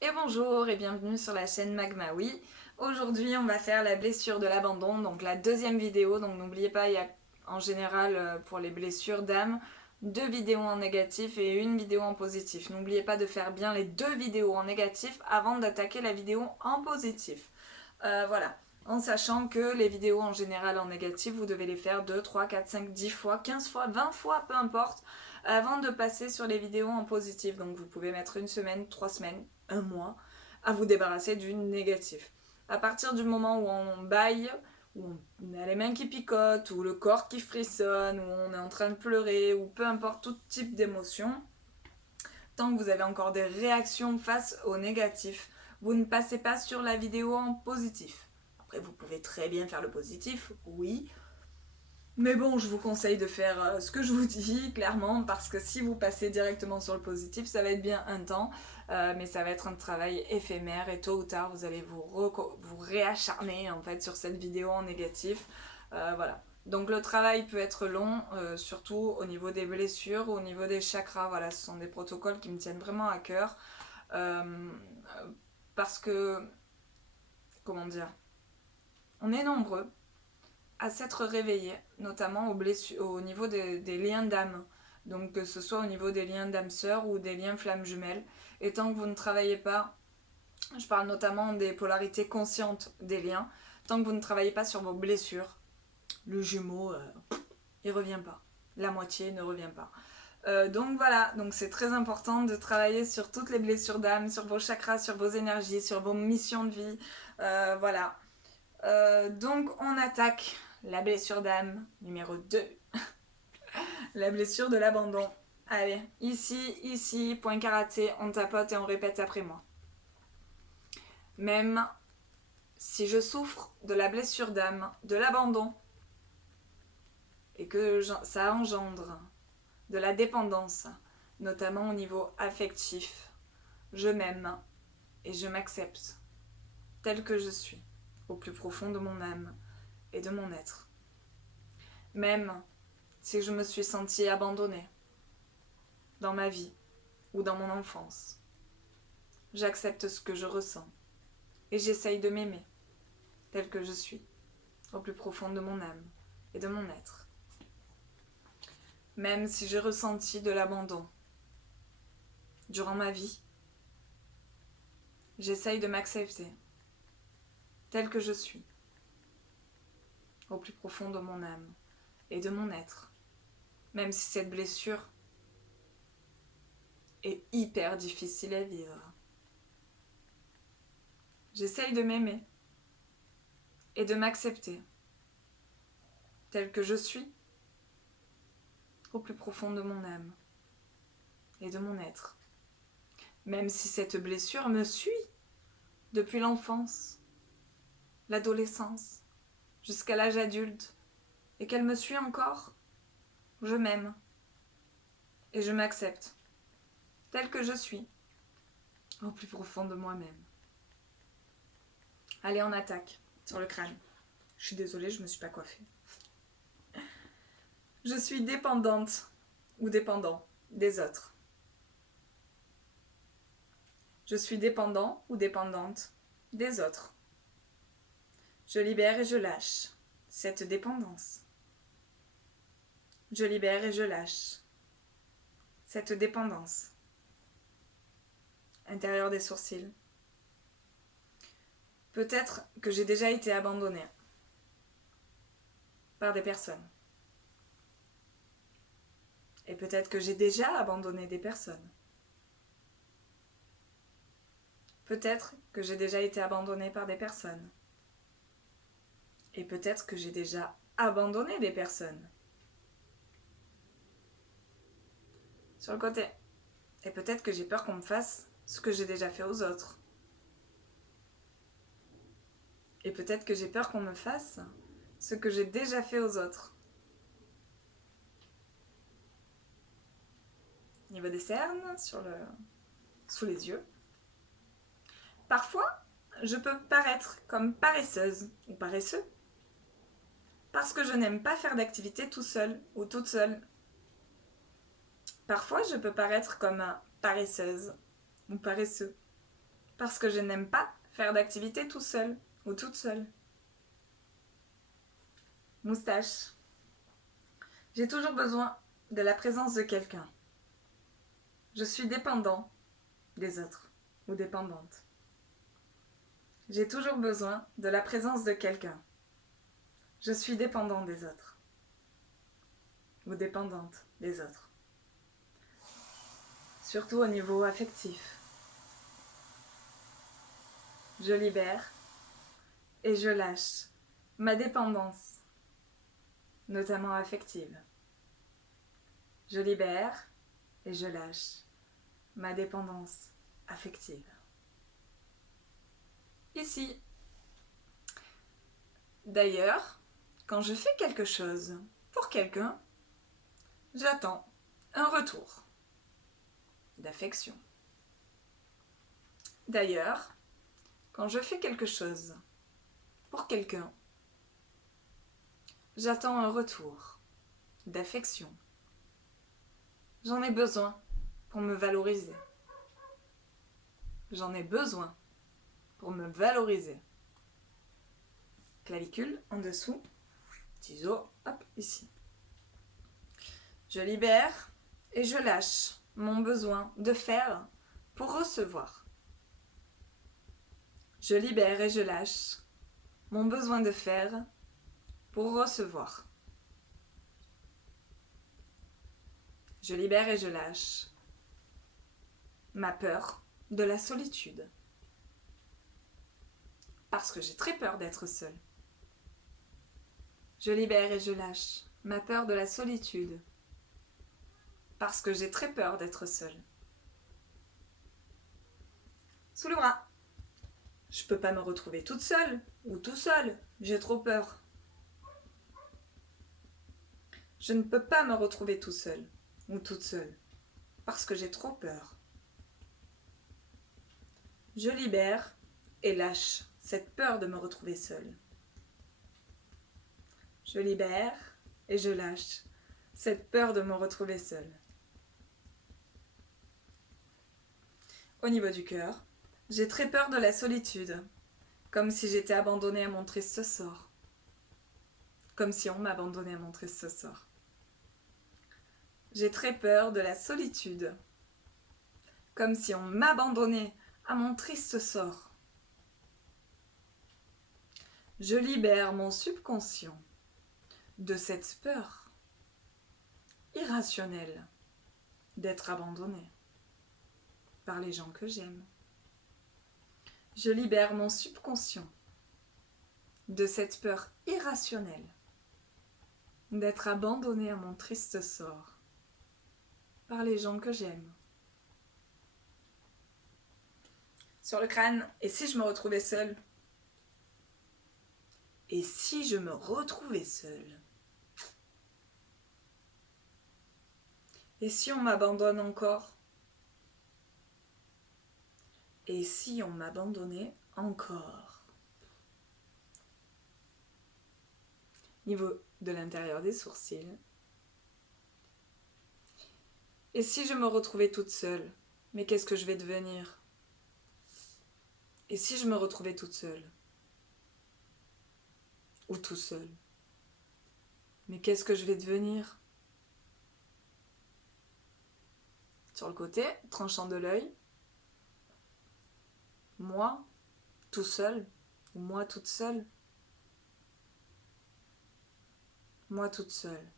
Et bonjour et bienvenue sur la chaîne Magmawi. Aujourd'hui on va faire la blessure de l'abandon, donc la deuxième vidéo. Donc n'oubliez pas, il y a en général pour les blessures d'âme, 2 vidéos en négatif et une vidéo en positif. N'oubliez pas de faire bien les 2 vidéos en négatif avant d'attaquer la vidéo en positif. Voilà. En sachant que les vidéos en général en négatif, vous devez les faire 2, 3, 4, 5, 10 fois, 15 fois, 20 fois, peu importe, avant de passer sur les vidéos en positif. Donc vous pouvez mettre une semaine, 3 semaines, un mois à vous débarrasser du négatif. À partir du moment où on baille, où on a les mains qui picotent, ou le corps qui frissonne, où on est en train de pleurer, ou peu importe tout type d'émotion, tant que vous avez encore des réactions face au négatif, vous ne passez pas sur la vidéo en positif. Après, vous pouvez très bien faire le positif, oui. Mais bon, je vous conseille de faire ce que je vous dis, clairement, parce que si vous passez directement sur le positif, ça va être bien un temps, mais ça va être un travail éphémère et tôt ou tard, vous allez vous réacharner en fait sur cette vidéo en négatif. Voilà. Donc le travail peut être long, surtout au niveau des blessures, au niveau des chakras. Voilà, ce sont des protocoles qui me tiennent vraiment à cœur. Euh, Parce que, comment dire, on est nombreux à s'être réveillés, notamment au niveau des liens d'âme. Donc que ce soit au niveau des liens d'âme sœur ou des liens flammes jumelles. Et tant que vous ne travaillez pas, je parle notamment des polarités conscientes des liens, tant que vous ne travaillez pas sur vos blessures, le jumeau, il revient pas. La moitié ne revient pas. Donc voilà, donc c'est très important de travailler sur toutes les blessures d'âme, sur vos chakras, sur vos énergies, sur vos missions de vie. Voilà. Donc on attaque la blessure d'âme numéro 2, la blessure de l'abandon. Allez, ici, point karaté, on tapote et on répète après moi. Même si je souffre de la blessure d'âme, de l'abandon, et que ça engendre de la dépendance, notamment au niveau affectif, je m'aime et je m'accepte tel que je suis, au plus profond de mon âme et de mon être. Même si je me suis sentie abandonnée dans ma vie ou dans mon enfance, j'accepte ce que je ressens et j'essaye de m'aimer tel que je suis, au plus profond de mon âme et de mon être. Même si j'ai ressenti de l'abandon durant ma vie, j'essaye de m'accepter tel que je suis, au plus profond de mon âme et de mon être. Même si cette blessure est hyper difficile à vivre. J'essaye de m'aimer et de m'accepter tel que je suis, au plus profond de mon âme et de mon être. Même si cette blessure me suit depuis l'enfance, l'adolescence, jusqu'à l'âge adulte, et qu'elle me suit encore, je m'aime et je m'accepte tel que je suis, au plus profond de moi-même. Allez, on attaque sur le crâne. Je suis désolée, je me suis pas coiffée. Je suis dépendante ou dépendant des autres. Je suis dépendant ou dépendante des autres. Je libère et je lâche cette dépendance. Je libère et je lâche cette dépendance. Intérieur des sourcils. Peut-être que j'ai déjà été abandonnée par des personnes. Et peut-être que j'ai déjà abandonné des personnes. Peut-être que j'ai déjà été abandonnée par des personnes. Et peut-être que j'ai déjà abandonné des personnes. Sur le côté. Et peut-être que j'ai peur qu'on me fasse ce que j'ai déjà fait aux autres. Et peut-être que j'ai peur qu'on me fasse ce que j'ai déjà fait aux autres. Niveau des cernes, sous les yeux. Parfois, je peux paraître comme paresseuse ou paresseux parce que je n'aime pas faire d'activité tout seul ou toute seule. Parfois, je peux paraître comme paresseuse ou paresseux Parce que je n'aime pas faire d'activités tout seul ou toute seule. Moustache. J'ai toujours besoin de la présence de quelqu'un. Je suis dépendant des autres ou dépendante. J'ai toujours besoin de la présence de quelqu'un. Je suis dépendant des autres ou dépendante des autres. Surtout au niveau affectif. Je libère et je lâche ma dépendance, notamment affective. Je libère et je lâche ma dépendance affective. Ici. D'ailleurs, quand je fais quelque chose pour quelqu'un, j'attends un retour d'affection. D'ailleurs, quand je fais quelque chose pour quelqu'un, j'attends un retour d'affection. J'en ai besoin pour me valoriser. J'en ai besoin pour me valoriser. Clavicule en dessous, ciseaux, hop, ici. Je libère et je lâche mon besoin de faire pour recevoir. Je libère et je lâche mon besoin de faire pour recevoir. Je libère et je lâche ma peur de la solitude. Parce que j'ai très peur d'être seule. Je libère et je lâche ma peur de la solitude. Parce que j'ai très peur d'être seule. Sous le bras. Je peux pas me retrouver toute seule ou tout seul. J'ai trop peur. Je ne peux pas me retrouver tout seul ou toute seule. Parce que j'ai trop peur. Je libère et lâche cette peur de me retrouver seule. Je libère et je lâche cette peur de me retrouver seule. Au niveau du cœur, j'ai très peur de la solitude, comme si j'étais abandonnée à mon triste sort. Comme si on m'abandonnait à mon triste sort. J'ai très peur de la solitude, comme si on m'abandonnait à mon triste sort. Je libère mon subconscient de cette peur irrationnelle d'être abandonnée par les gens que j'aime. Je libère mon subconscient de cette peur irrationnelle d'être abandonnée à mon triste sort par les gens que j'aime. Sur le crâne, et si je me retrouvais seule? Et si je me retrouvais seule? Et si on m'abandonne encore? Et si on m'abandonnait encore? Niveau de l'intérieur des sourcils. Et si je me retrouvais toute seule? Mais qu'est-ce que je vais devenir? Et si je me retrouvais toute seule? Ou tout seul? Mais qu'est-ce que je vais devenir? Sur le côté, tranchant de l'œil. Moi, tout seul, ou moi toute seule. Moi toute seule.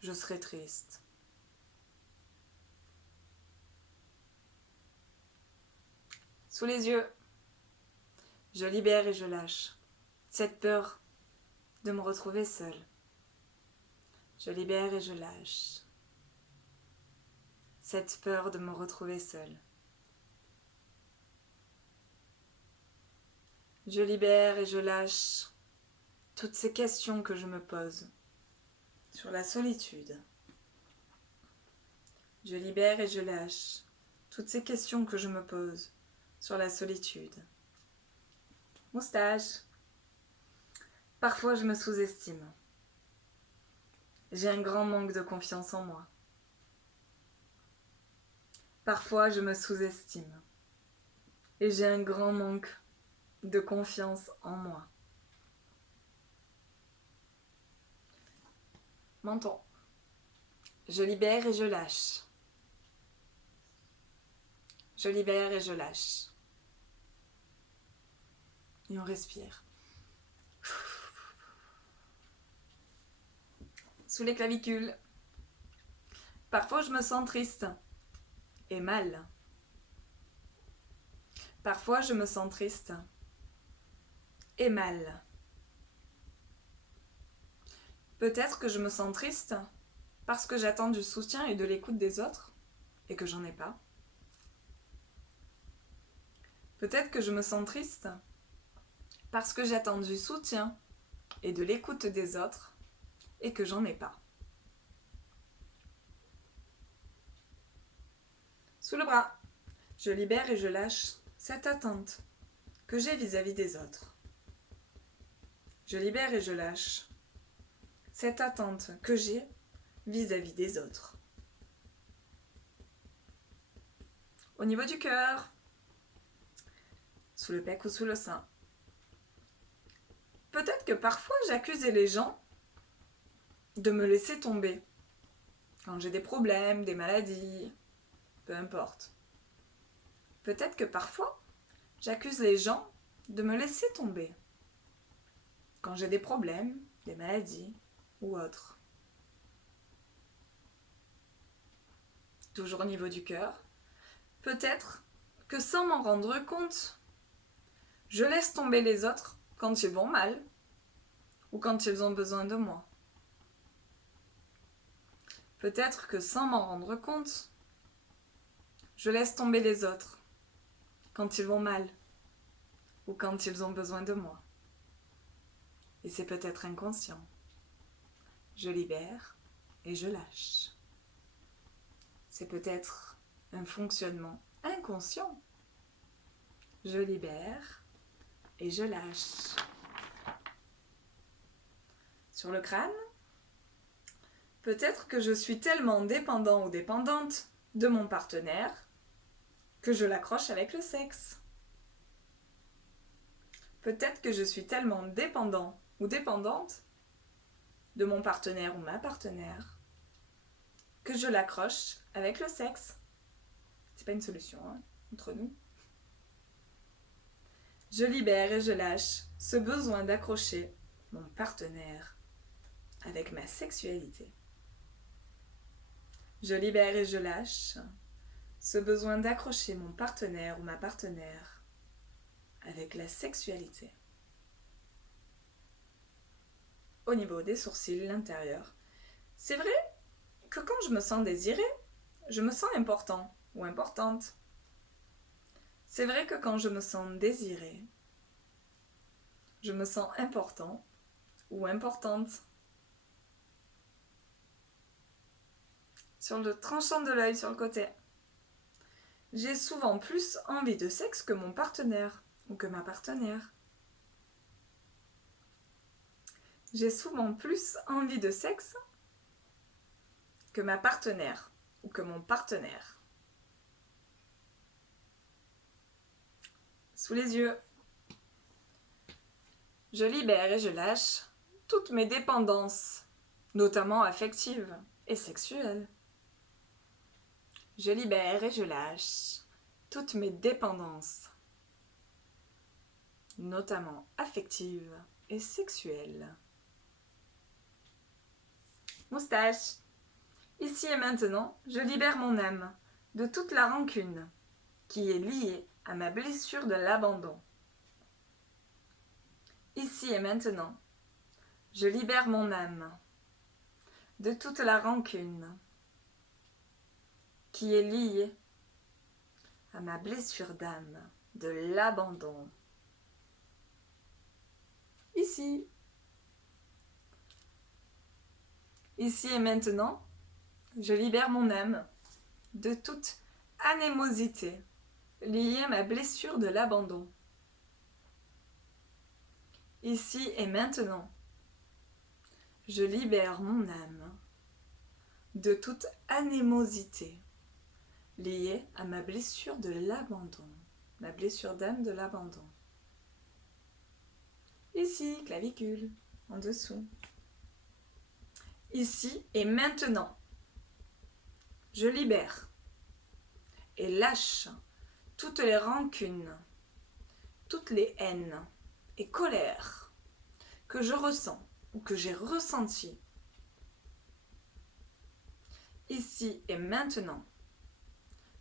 Je serai triste. Sous les yeux, je libère et je lâche cette peur de me retrouver seule. Je libère et je lâche cette peur de me retrouver seule. Je libère et je lâche toutes ces questions que je me pose sur la solitude. Je libère et je lâche toutes ces questions que je me pose sur la solitude. Moustache. Parfois je me sous-estime. J'ai un grand manque de confiance en moi. Parfois, je me sous-estime et j'ai un grand manque de confiance en moi. Menton. Je libère et je lâche. Je libère et je lâche. Et on respire. Sous les clavicules. Parfois, je me sens triste et mal. Parfois, je me sens triste et mal. Peut-être que je me sens triste parce que j'attends du soutien et de l'écoute des autres et que j'en ai pas. Peut-être que je me sens triste parce que j'attends du soutien et de l'écoute des autres et que j'en ai pas. Sous le bras, je libère et je lâche cette attente que j'ai vis-à-vis des autres. Je libère et je lâche cette attente que j'ai vis-à-vis des autres. Au niveau du cœur, sous le pec ou sous le sein. Peut-être que parfois j'accusais les gens de me laisser tomber quand j'ai des problèmes, des maladies, peu importe. Peut-être que parfois j'accuse les gens de me laisser tomber quand j'ai des problèmes, des maladies ou autres. Toujours au niveau du cœur. Peut-être que sans m'en rendre compte, je laisse tomber les autres quand ils vont mal ou quand ils ont besoin de moi. Peut-être que sans m'en rendre compte, je laisse tomber les autres quand ils vont mal ou quand ils ont besoin de moi. Et c'est peut-être inconscient. Je libère et je lâche. C'est peut-être un fonctionnement inconscient. Je libère et je lâche. Sur le crâne, peut-être que je suis tellement dépendant ou dépendante de mon partenaire que je l'accroche avec le sexe. Peut-être que je suis tellement dépendant ou dépendante de mon partenaire ou ma partenaire que je l'accroche avec le sexe. C'est pas une solution, hein, entre nous. Je libère et je lâche ce besoin d'accrocher mon partenaire avec ma sexualité. Je libère et je lâche ce besoin d'accrocher mon partenaire ou ma partenaire avec la sexualité. Au niveau des sourcils, l'intérieur. C'est vrai que quand je me sens désirée, je me sens important ou importante. C'est vrai que quand je me sens désirée, je me sens important ou importante. Sur le tranchant de l'œil, sur le côté. J'ai souvent plus envie de sexe que mon partenaire ou que ma partenaire. J'ai souvent plus envie de sexe que ma partenaire ou que mon partenaire. Sous les yeux. Je libère et je lâche toutes mes dépendances, notamment affectives et sexuelles. Je libère et je lâche toutes mes dépendances, notamment affectives et sexuelles. Moustache. Ici et maintenant, je libère mon âme de toute la rancune qui est liée à ma blessure de l'abandon. Ici et maintenant, je libère mon âme de toute la rancune qui est liée à ma blessure d'âme de l'abandon. Ici. Ici et maintenant, je libère mon âme de toute anémosité liée à ma blessure de l'abandon. Ici et maintenant, je libère mon âme de toute anémosité liée à ma blessure de l'abandon, ma blessure d'âme de l'abandon. Ici, clavicule, en dessous. Ici et maintenant, je libère et lâche toutes les rancunes, toutes les haines et colères que je ressens ou que j'ai ressenties. Ici et maintenant,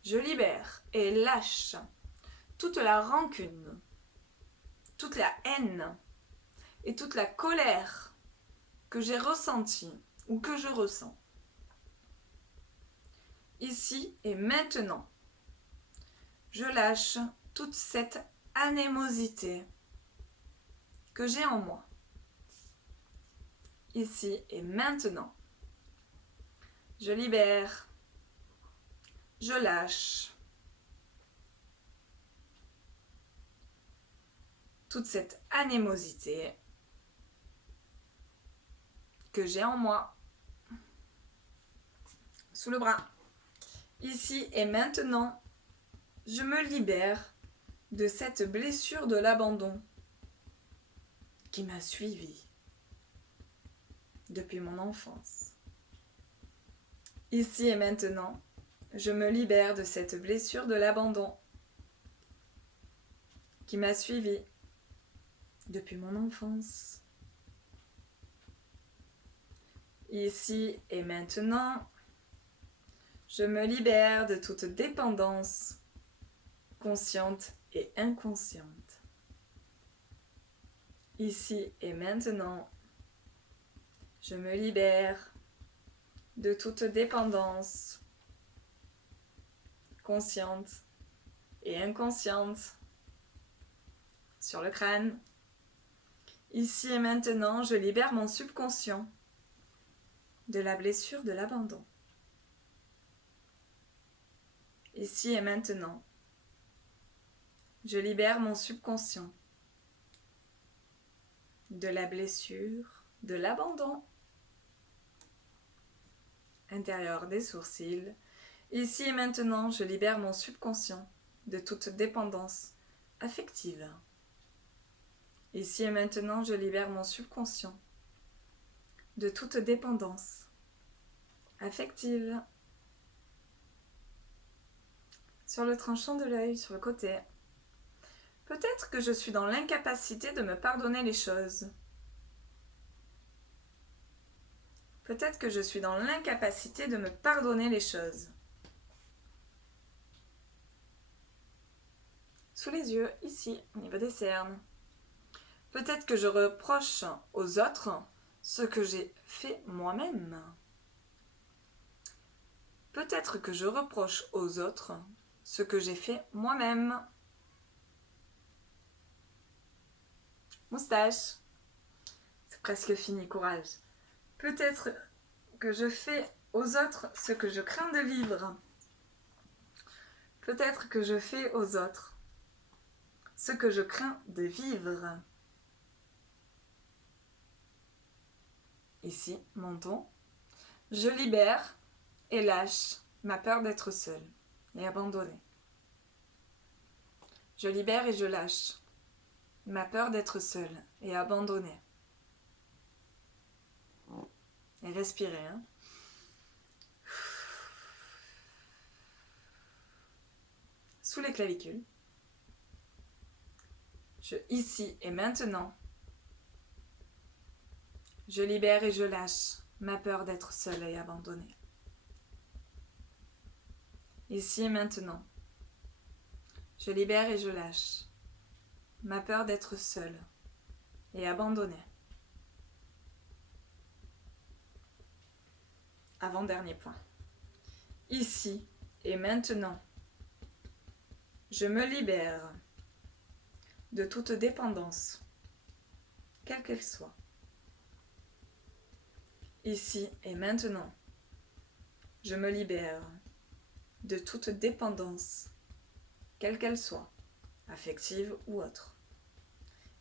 je libère et lâche toute la rancune, toute la haine et toute la colère que j'ai ressentie ou que je ressens. Ici et maintenant, je lâche toute cette anémosité que j'ai en moi. Ici et maintenant, je libère, je lâche toute cette anémosité que j'ai en moi, sous le bras. Ici et maintenant, je me libère de cette blessure de l'abandon qui m'a suivie depuis mon enfance. Ici et maintenant, je me libère de cette blessure de l'abandon qui m'a suivie depuis mon enfance. Ici et maintenant, je me libère de toute dépendance consciente et inconsciente. Ici et maintenant, je me libère de toute dépendance consciente et inconsciente sur le crâne. Ici et maintenant, je libère mon subconscient de la blessure de l'abandon. Ici et maintenant, je libère mon subconscient de la blessure de l'abandon. Intérieur des sourcils. Ici et maintenant, je libère mon subconscient de toute dépendance affective. Ici et maintenant, je libère mon subconscient de toute dépendance affective. Sur le tranchant de l'œil, sur le côté. Peut-être que je suis dans l'incapacité de me pardonner les choses. Peut-être que je suis dans l'incapacité de me pardonner les choses. Sous les yeux, ici, au niveau des cernes. Peut-être que je reproche aux autres ce que j'ai fait moi-même. Peut-être que je reproche aux autres ce que j'ai fait moi-même. Moustache. C'est presque fini, courage. Peut-être que je fais aux autres ce que je crains de vivre. Peut-être que je fais aux autres ce que je crains de vivre. Ici, menton. Je libère et lâche ma peur d'être seule et abandonnée. Je libère et je lâche ma peur d'être seule et abandonnée. Et respirez. Sous les clavicules. Ici et maintenant, je libère et je lâche ma peur d'être seule et abandonnée. Ici et maintenant, je libère et je lâche ma peur d'être seule et abandonnée. Avant-dernier point. Ici et maintenant, je me libère de toute dépendance, quelle qu'elle soit. Ici et maintenant, je me libère de toute dépendance, quelle qu'elle soit, affective ou autre.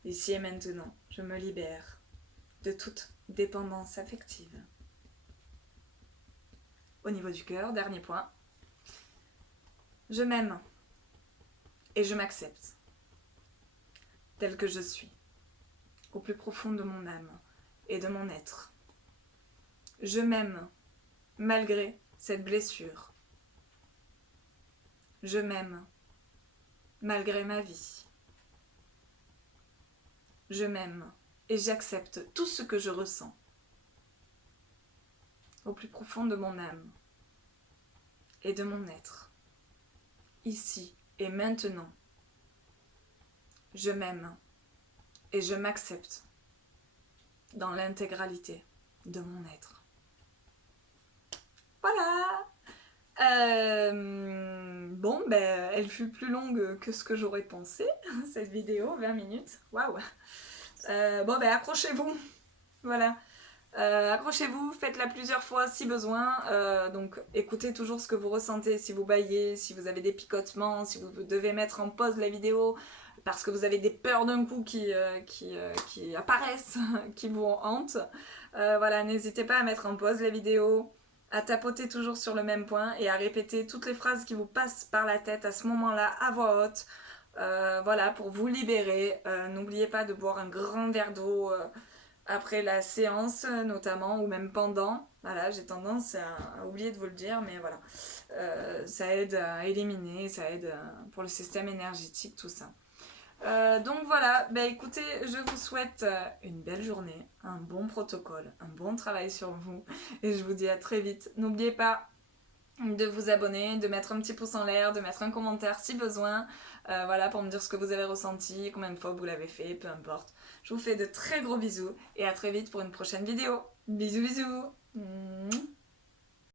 Ici et maintenant, je me libère de toute dépendance affective. Au niveau du cœur, dernier point. Je m'aime et je m'accepte tel que je suis, au plus profond de mon âme et de mon être. Je m'aime malgré cette blessure. Je m'aime malgré ma vie. Je m'aime et j'accepte tout ce que je ressens au plus profond de mon âme et de mon être, ici et maintenant. Je m'aime et je m'accepte dans l'intégralité de mon être. Voilà. Bon, ben, elle fut plus longue que ce que j'aurais pensé, cette vidéo, 20 minutes. Waouh. Bon, ben, accrochez-vous. Voilà. Accrochez-vous, faites-la plusieurs fois si besoin. Donc écoutez toujours ce que vous ressentez, si vous bâillez, si vous avez des picotements, si vous devez mettre en pause la vidéo parce que vous avez des peurs d'un coup qui apparaissent, qui vous hantent. Voilà, n'hésitez pas à mettre en pause la vidéo, à tapoter toujours sur le même point et à répéter toutes les phrases qui vous passent par la tête à ce moment-là à voix haute. Voilà, pour vous libérer. N'oubliez pas de boire un grand verre d'eau après la séance notamment, ou même pendant. Voilà, j'ai tendance à oublier de vous le dire, mais voilà. Ça aide à éliminer, ça aide pour le système énergétique, tout ça. Donc voilà, bah écoutez, je vous souhaite une belle journée, un bon protocole, un bon travail sur vous, et je vous dis à très vite. N'oubliez pas de vous abonner, de mettre un petit pouce en l'air, de mettre un commentaire si besoin, voilà, pour me dire ce que vous avez ressenti, combien de fois vous l'avez fait, peu importe. Je vous fais de très gros bisous et à très vite pour une prochaine vidéo. Bisous bisous.